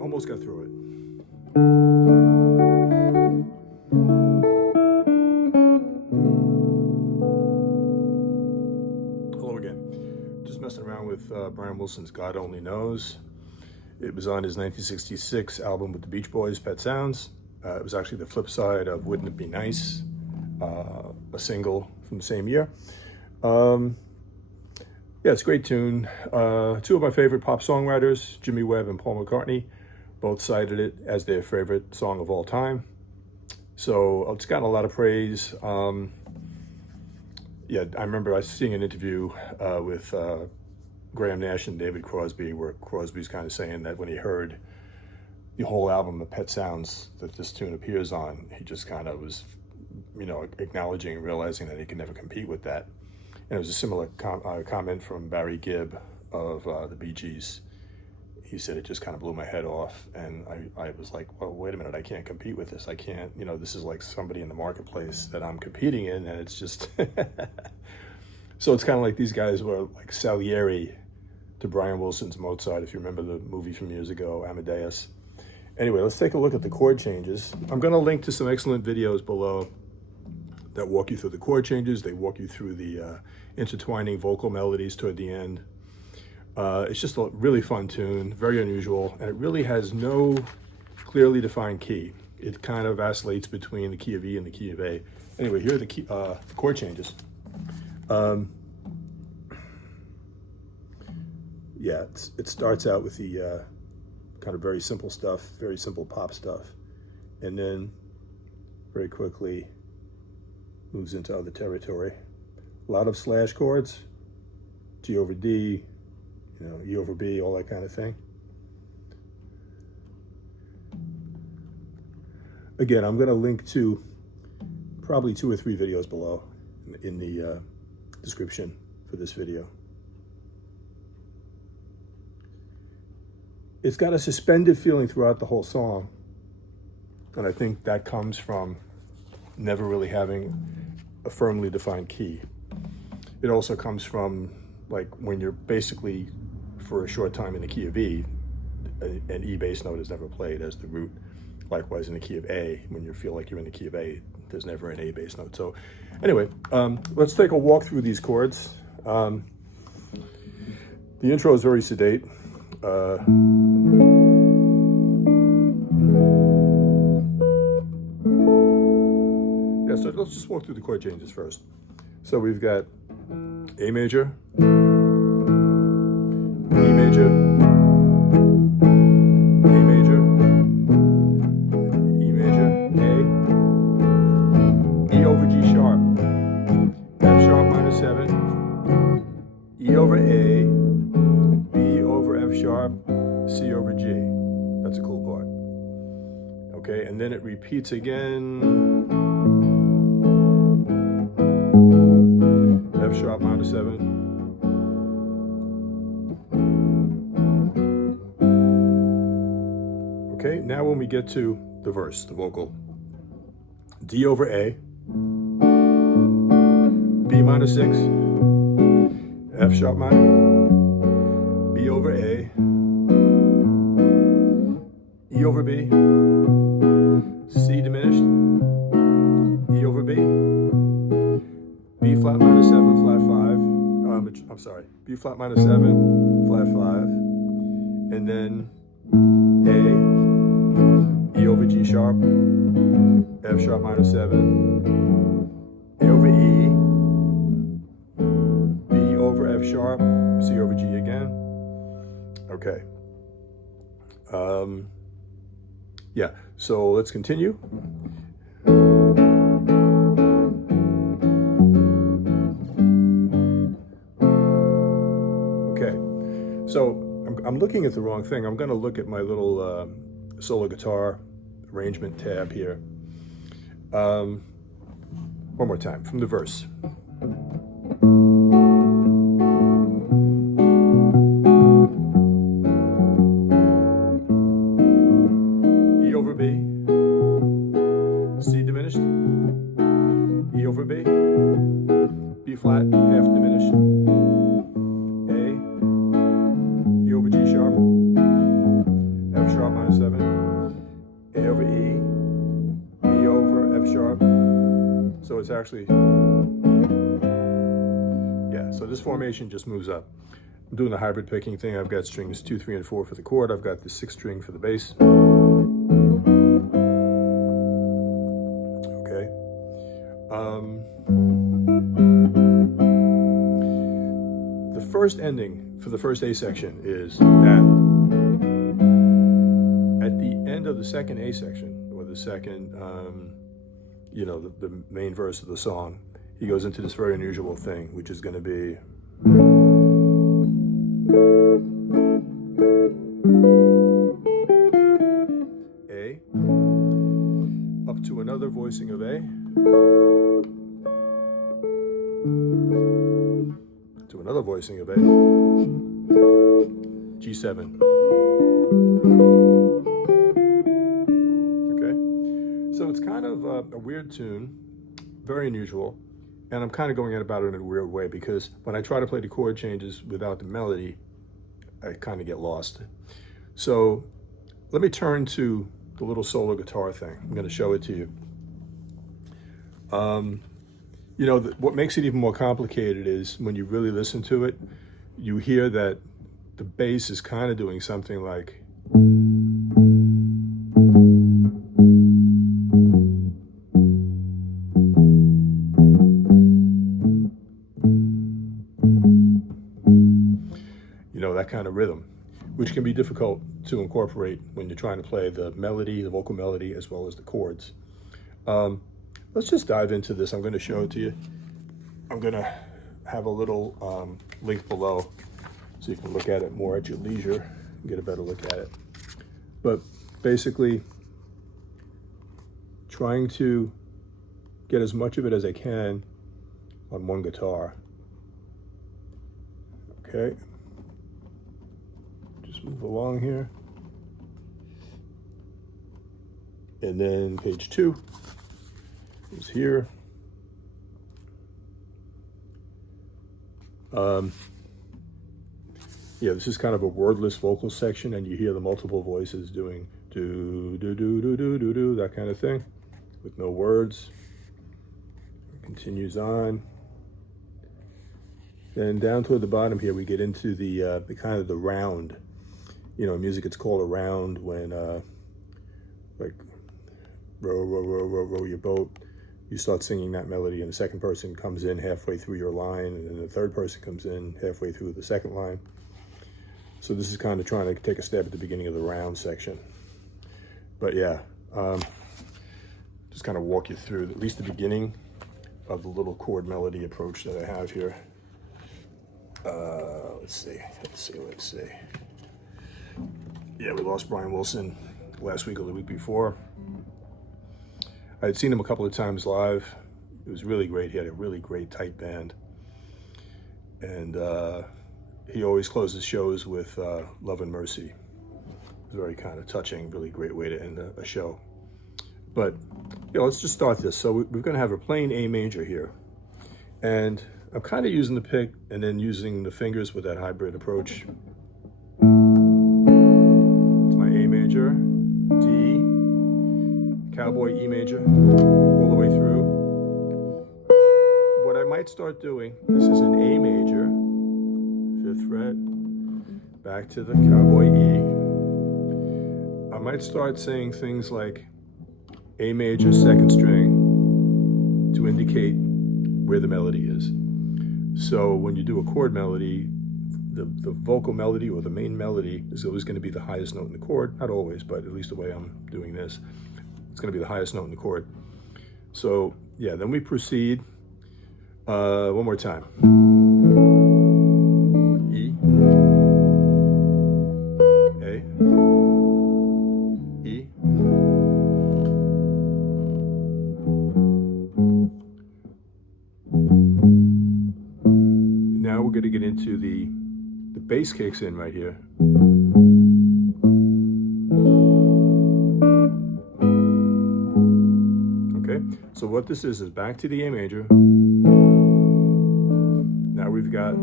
Almost got through it. Hello again. Just messing around with Brian Wilson's God Only Knows. It was on his 1966 album with the Beach Boys, Pet Sounds. It was actually the flip side of Wouldn't It Be Nice, a single from the same year. Yeah, it's a great tune. Two of my favorite pop songwriters, Jimmy Webb and Paul McCartney, both cited it as their favorite song of all time. So it's gotten a lot of praise. Yeah, I remember I was seeing an interview with Graham Nash and David Crosby, where Crosby's kind of saying that when he heard the whole album of Pet Sounds that this tune appears on, he just kind of was, acknowledging and realizing that he could never compete with that. And it was a similar comment from Barry Gibb of the Bee Gees. He said it just kind of blew my head off, and I was like, well, wait a minute, I can't compete with this. I can't, this is like somebody in the marketplace that I'm competing in, and it's just... So it's kind of like these guys were like Salieri to Brian Wilson's Mozart, if you remember the movie from years ago, Amadeus. Anyway, let's take a look at the chord changes. I'm going to link to some excellent videos below that walk you through the chord changes. They walk you through the intertwining vocal melodies toward the end. It's just a really fun tune, very unusual, and it really has no clearly defined key. It kind of vacillates between the key of E and the key of A. Anyway, here are the chord changes. Yeah, it starts out with the kind of very simple stuff, very simple pop stuff, and then very quickly moves into other territory. A lot of slash chords, G over D, E over B, all that kind of thing. Again, I'm going to link to probably 2 or 3 videos below in the description for this video. It's got a suspended feeling throughout the whole song, and I think that comes from never really having a firmly defined key. It also comes from like when you're basically for a short time in the key of E, an E bass note is never played as the root. Likewise in the key of A, when you feel like you're in the key of A, there's never an A bass note. So anyway, let's take a walk through these chords. The intro is very sedate. Yeah, so let's just walk through the chord changes first. So we've got A major, E major, A major, E major, A, E over G sharp, F sharp minor 7, E over A, B over F sharp, C over G. That's a cool part. Okay, and then it repeats again. F sharp minor 7, 7. Okay, now when we get to the verse, the vocal, D over A, B minor 6, F sharp minor, B over A, E over B, C diminished, E over B, B flat minor 7, flat 5, I'm sorry, B flat minor 7, flat 5, and then A, E over G sharp, F sharp minor 7, A over E, B over F sharp, C over G again. Okay. Yeah, so let's continue. Okay, so I'm looking at the wrong thing. I'm going to look at my little solo guitar arrangement tab here. One more time from the verse. E over B, C diminished, E over B, B flat, half diminished, A, E over G sharp, F sharp minor 7, A over E, B over F sharp. So it's actually, yeah, so this formation just moves up. I'm doing the hybrid picking thing. I've got strings 2, 3, and 4 for the chord. I've got the 6th string for the bass. Okay. The first ending for the first A section is that at the end of the second A section, or the second, the main verse of the song, he goes into this very unusual thing, which is going to be A, up to another voicing of A, to another voicing of A, G7. Okay, so it's kind of a weird tune, very unusual, and I'm kind of going about it in a weird way because when I try to play the chord changes without the melody, I kind of get lost. So let me turn to the little solo guitar thing. I'm going to show it to you. What makes it even more complicated is when you really listen to it, you hear that the bass is kind of doing something like, that kind of rhythm, which can be difficult to incorporate when you're trying to play the melody, the vocal melody, as well as the chords. Let's just dive into this. I'm going to show it to you. I'm going to have a little link below so you can look at it more at your leisure and get a better look at it. But basically, trying to get as much of it as I can on one guitar. Okay. Just move along here. And then page 2 is here. This is kind of a wordless vocal section, and you hear the multiple voices doing do, do, do, do, do, do, do, that kind of thing with no words. It continues on. Then down toward the bottom here, we get into the kind of the round. In music, it's called a round when, like, row, row, row, row, row your boat. You start singing that melody, and the second person comes in halfway through your line, and then the third person comes in halfway through the second line. So this is kind of trying to take a step at the beginning of the round section. But yeah, just kind of walk you through at least the beginning of the little chord melody approach that I have here. Let's see. Yeah, we lost Brian Wilson last week or the week before. I had seen him a couple of times live. It was really great. He had a really great tight band. And he always closes shows with Love and Mercy. Very kind of touching, really great way to end a show. But let's just start this. So we're going to have a plain A major here. And I'm kind of using the pick and then using the fingers with that hybrid approach. It's my A major, D, cowboy E major, all the way through. What I might start doing, this is an A major, 5th fret, back to the cowboy E. I might start saying things like A major, 2nd string, to indicate where the melody is. So when you do a chord melody, the vocal melody or the main melody is always going to be the highest note in the chord. Not always, but at least the way I'm doing this, it's going to be the highest note in the chord. So yeah, then we proceed one more time. E, A, E, now we're going to get into the bass kicks in right here. Okay, so what this is back to the A major. Now we've got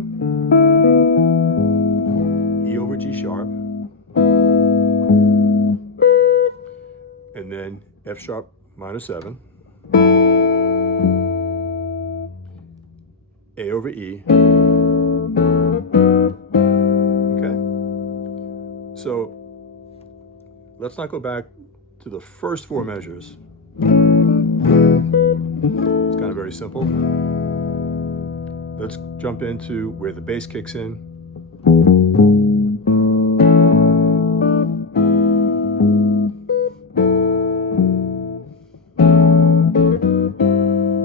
E over G sharp, and then F sharp minor 7, A over E. Okay, so let's not go back to the first 4 measures. It's kind of very simple. Let's jump into where the bass kicks in.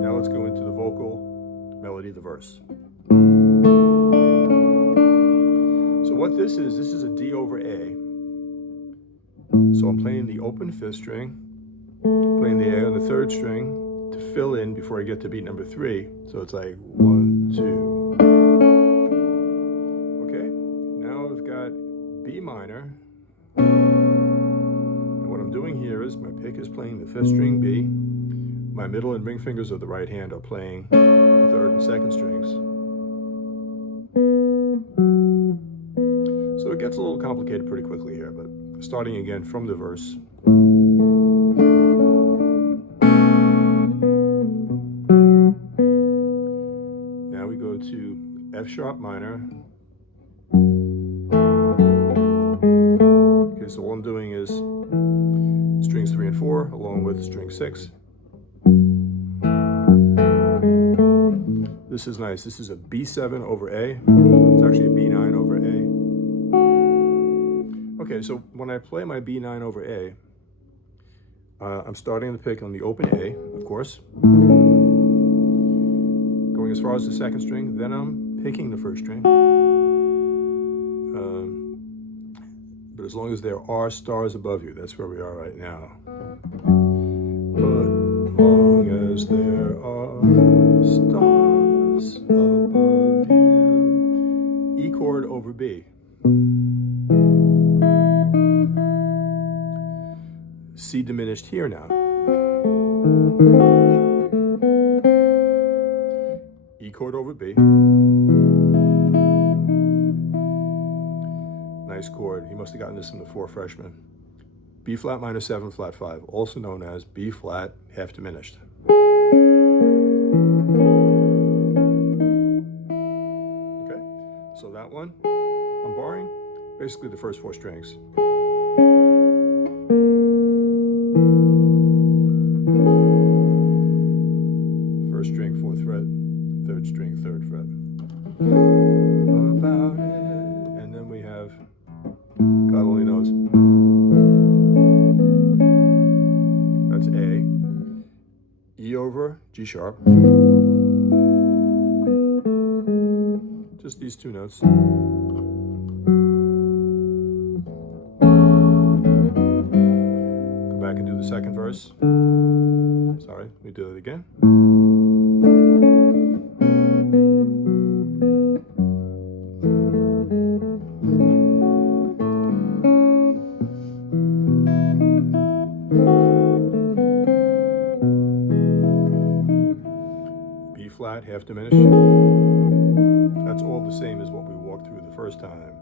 Now let's go into the vocal melody, the verse. So what this is a D over A. So I'm playing the open 5th string, playing the A on the 3rd string to fill in before I get to beat number 3. So it's like 1, 2. Okay, now I've got B minor. And what I'm doing here is my pick is playing the 5th string B. My middle and ring fingers of the right hand are playing the 3rd and 2nd strings. So it gets a little complicated pretty quickly here, but starting again from the verse. Now we go to F sharp minor. Okay, so all I'm doing is strings 3 and 4 along with string 6. This is nice. This is a B7 over A. It's actually a B9 over A. Okay, so when I play my B9 over A, I'm starting the pick on the open A, of course, going as far as the 2nd string, then I'm picking the 1st string. But as long as there are stars above you, that's where we are right now. But as long as there are stars above you, E chord over B. C diminished here now. E chord over B. Nice chord. He must have gotten this from the 4 freshmen. B flat minor 7 flat 5, also known as B flat half diminished. Okay, so that one, I'm barring basically the first 4 strings. First string, 4th fret, 3rd string, 3rd fret. About it. And then we have, God only knows. That's A. E over G sharp. Just these 2 notes. Go back and do the 2nd verse. Sorry, let me do it again. diminish. That's all the same as what we walked through the first time.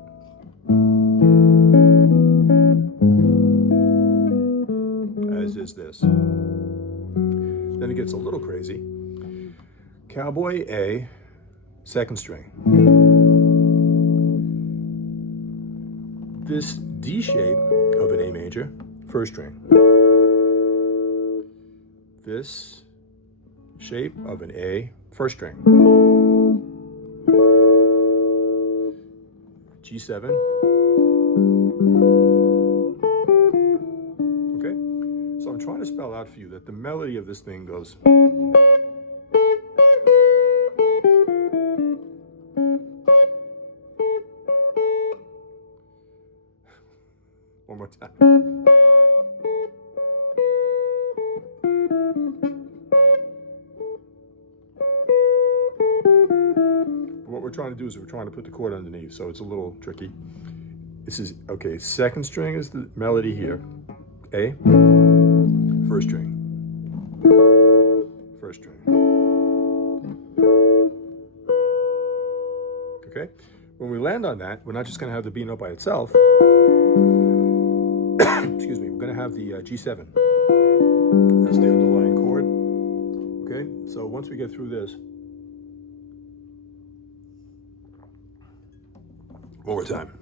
As is this. Then it gets a little crazy. Cowboy A, second string. This D shape of an A major, first string. This shape of an A, first string. G7. Okay? So I'm trying to spell out for you that the melody of this thing goes. One more time. What we're trying to do is we're trying to put the chord underneath, so it's a little tricky. This is, okay, second string is the melody here. A, first string. First string. Okay? When we land on that, we're not just going to have the B note by itself. Excuse me, we're going to have the G7. That's the underlying chord. Okay? So once we get through this, one more time.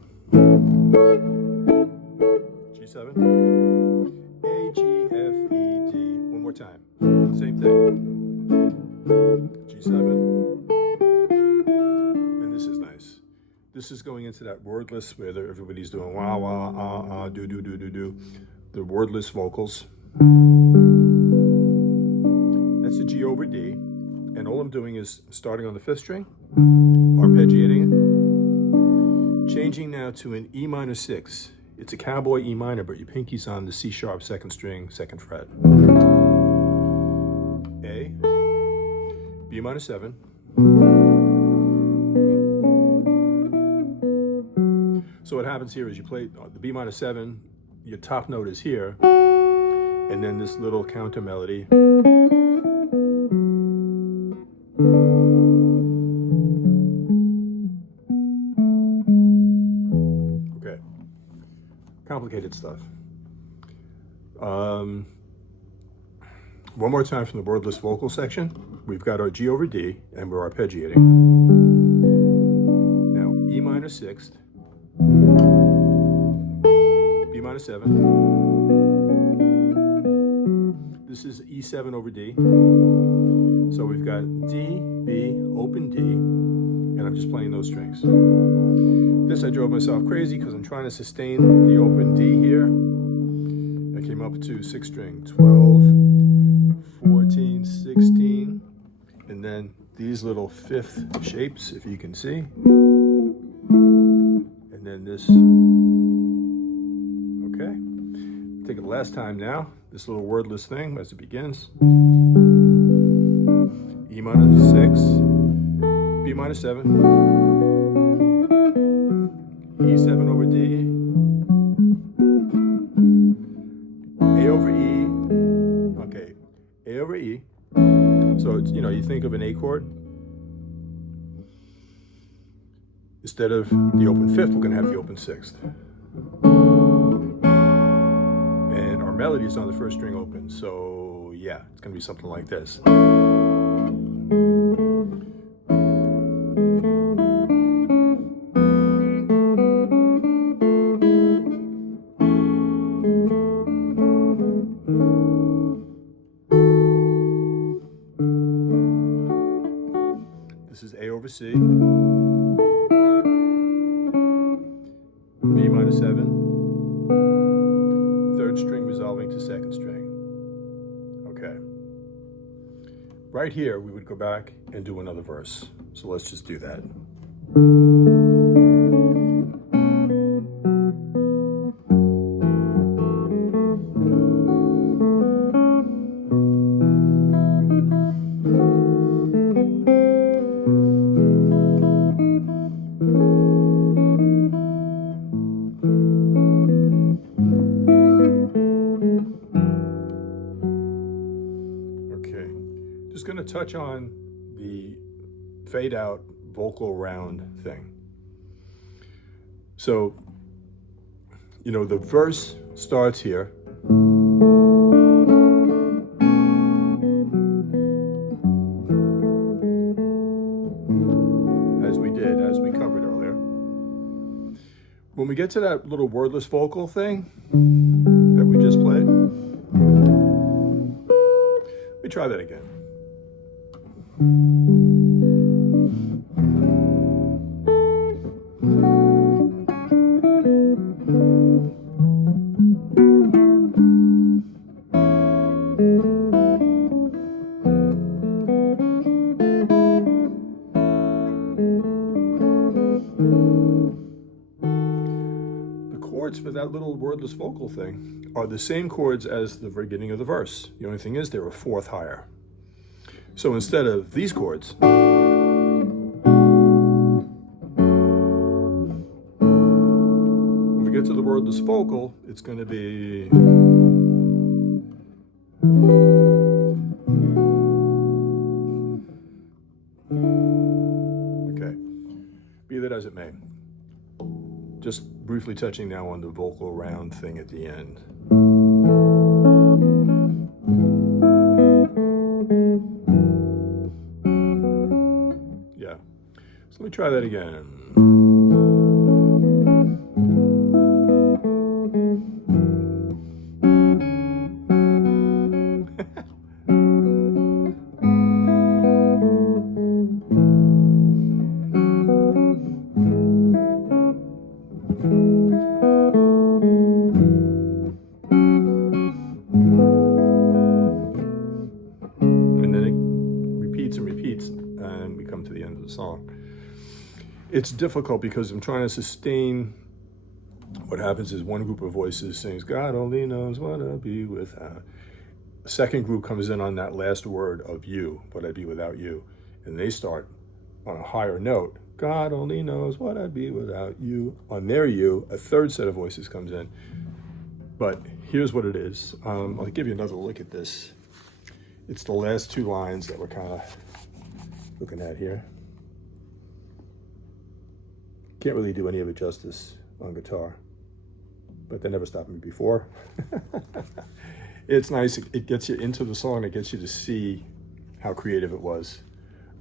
G7. A, G, F, E, D. One more time. Same thing. G7. And this is nice. This is going into that wordless where everybody's doing wah, wah, ah, ah, do, do, do, do, do. The wordless vocals. That's a G over D. And all I'm doing is starting on the fifth string, arpeggiating it. Changing now to an E minor 6. It's a cowboy E minor, but your pinky's on the C sharp second string, second fret. A, B minor 7. So what happens here is you play the B minor 7, your top note is here, and then this little counter melody. Complicated stuff. One more time from the wordless vocal section. We've got our G over D, and we're arpeggiating. Now, E minor 6th, B minor 7. This is E7 over D. So we've got D, B, open D, and I'm just playing those strings. This I drove myself crazy because I'm trying to sustain the open D here. I came up to 6th string, 12, 14, 16, and then these little fifth shapes, if you can see. And then this, okay. Take it last time now, this little wordless thing as it begins. E minor 6, B minor 7. E7 over D, A over E, okay, A over E. So it's, you think of an A chord. Instead of the open fifth, we're gonna have the open sixth. And our melody is on the first string open, so yeah, it's gonna be something like this. This is A over C, B minor 7, third string resolving to second string. Okay. Right here, we would go back and do another verse. So let's just do that. Just going to touch on the fade out vocal round thing. So, the verse starts here. As we covered earlier. When we get to that little wordless vocal thing that we just played, let me try that again. For that little wordless vocal thing are the same chords as the beginning of the verse. The only thing is they're a fourth higher. So instead of these chords, when we get to the wordless vocal, it's going to be okay. Be that as it may. Just briefly touching now on the vocal round thing at the end. Yeah. So let me try that again. And we come to the end of the song. It's difficult because I'm trying to sustain. What happens is one group of voices sings, God only knows what I'll be without. The second group comes in on that last word of you, what I'd be without you. And they start on a higher note. God only knows what I'd be without you. On their you, a third set of voices comes in. But here's what it is. I'll give you another look at this. It's the last two lines that we're kind of looking at here. Can't really do any of it justice on guitar, but that never stopped me before. It's nice. It gets you into the song. It gets you to see how creative it was.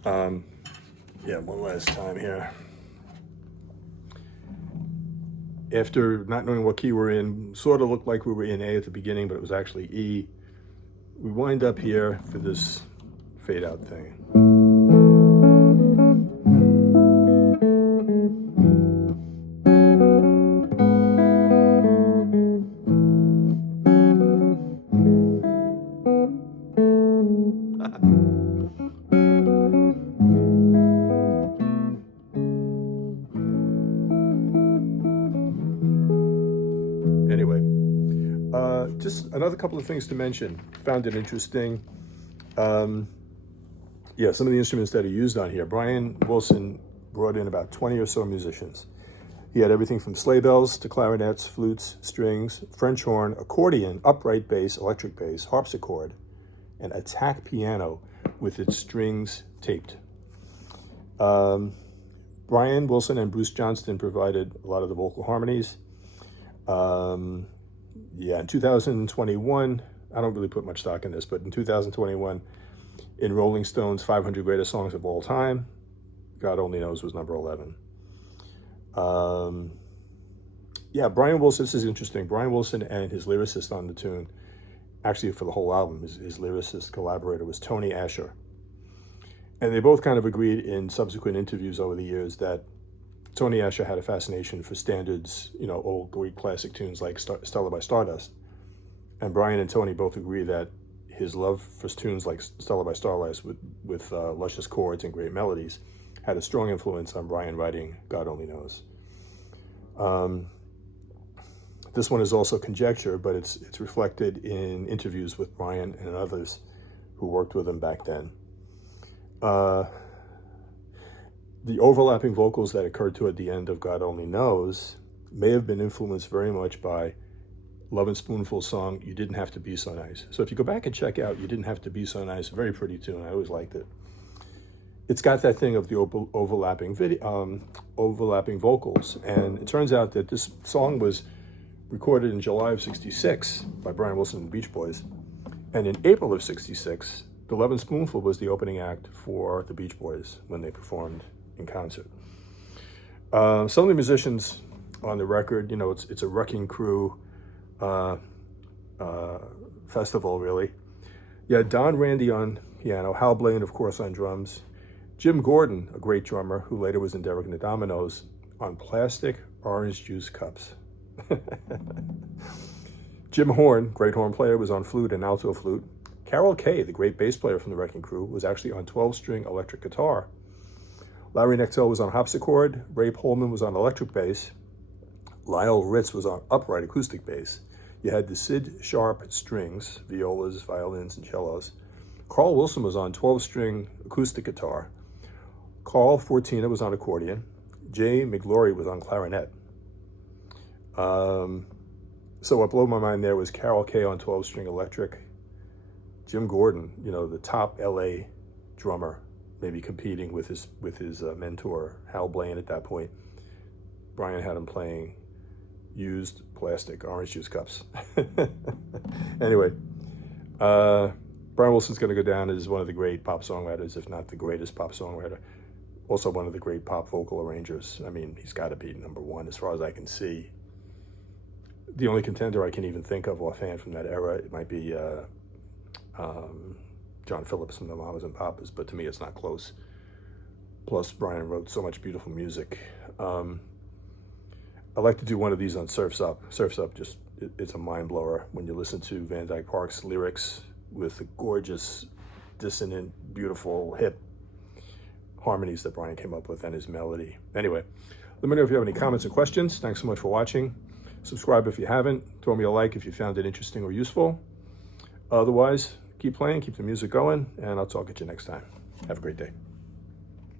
Yeah, one last time here. After not knowing what key we're in, sort of looked like we were in A at the beginning, but it was actually E. We wind up here for this fade out thing. Anyway, just another couple of things to mention. Found it interesting. Yeah, some of the instruments that are used on here. Brian Wilson brought in about 20 or so musicians. He had everything from sleigh bells to clarinets, flutes, strings, French horn, accordion, upright bass, electric bass, harpsichord, and attack piano with its strings taped. Brian Wilson and Bruce Johnston provided a lot of the vocal harmonies. Yeah, in 2021, I don't really put much stock in this, but in 2021, in Rolling Stone's 500 Greatest Songs of All Time, God Only Knows was number 11. Yeah, Brian Wilson, this is interesting. Brian Wilson and his lyricist on the tune, actually for the whole album, his lyricist collaborator was Tony Asher. And they both kind of agreed in subsequent interviews over the years that Tony Asher had a fascination for standards, old Greek classic tunes like Stella by Stardust. And Brian and Tony both agree that his love for tunes like Stella by Starlight with luscious chords and great melodies had a strong influence on Brian writing God Only Knows. This one is also conjecture, but it's reflected in interviews with Brian and others who worked with him back then. The overlapping vocals that occurred toward the end of God Only Knows may have been influenced very much by Love and Spoonful's song, You Didn't Have to Be So Nice. So if you go back and check out You Didn't Have to Be So Nice, very pretty tune, I always liked it. it's got that thing of the overlapping overlapping vocals. And it turns out that this song was recorded in July of '66 by Brian Wilson and the Beach Boys. And in April of '66, the Lovin' Spoonful was the opening act for the Beach Boys when they performed in concert. Some of the musicians on the record, you know, it's a wrecking crew festival, really. Yeah, Don Randy on piano, Hal Blaine, of course, on drums, Jim Gordon, a great drummer who later was in Derek and the Dominoes, on plastic orange juice cups. Jim Horn, great horn player, was on flute and alto flute. Carol Kay, the great bass player from the Wrecking Crew, was actually on 12-string electric guitar. Larry Knechtel was on harpsichord. Ray Pullman was on electric bass. Lionel Ritz was on upright acoustic bass. You had the Sid Sharp strings, violas, violins, and cellos. Carl Wilson was on 12-string acoustic guitar. Carl Fortina was on accordion. Jay McGlory was on clarinet. So what blew my mind there was Carol Kay on 12-string electric. Jim Gordon, you know, the top LA drummer, maybe competing with his mentor, Hal Blaine at that point. Brian had him playing used plastic orange juice cups. Anyway, Brian Wilson's going to go down as one of the great pop songwriters, if not the greatest pop songwriter. Also one of the great pop vocal arrangers. I mean, he's got to be #1 as far as I can see. The only contender I can even think of offhand from that era, it might be John Phillips from the Mamas and Papas, but to me it's not close. Plus, Brian wrote so much beautiful music. I'd like to do one of these on Surf's Up. Surf's Up, it's a mind blower when you listen to Van Dyke Park's lyrics with the gorgeous, dissonant, beautiful, hip harmonies that Brian came up with and his melody. Anyway, let me know if you have any comments or questions. Thanks so much for watching. Subscribe if you haven't. Throw me a like if you found it interesting or useful. Otherwise, keep playing, keep the music going, and I'll talk at you next time. Have a great day.